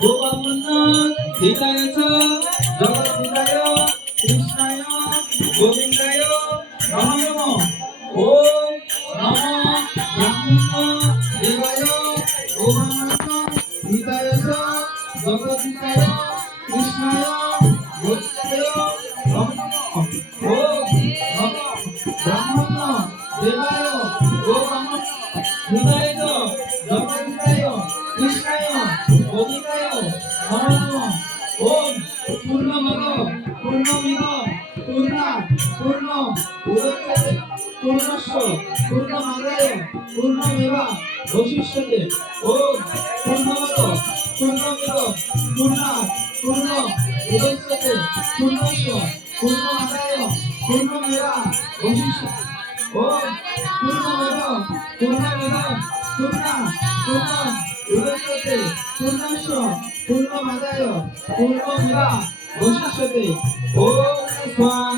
গোবামন্য হিতায় চ জগৎহিতায় কৃষ্ণায় গোবিন্দায় নমো নমঃ ওম নমো ব্রাহ্মণ্য দেবায় গোবামন্য হিতায় চ জগৎহিতায় কৃষ্ণায় গোবিন্দায় জগন্নায় ওম পূর্ণমদ পূর্ণমিদ পূর্ণা পূর্ণ উদচ্যতে পূর্ণস্য পূর্ণমাদায় পূর্ণমেবা বশিষ্যতে ওম পূর্ণমদ পূর্ণমিদ পূর্ণা পূর্ণ উদচ্যতে পূর্ণস্য পূর্ণমাদায় পূর্ণমেবা বশিষ্যতে ওম পূর্ণমেব পূর্ণমেব পূর্ণা পূর্ণ উদচ্যতে পূর্ণস্য পূর্ণমাদায় পূর্ণমেবা বশিষ্যতে ওম স্বাহা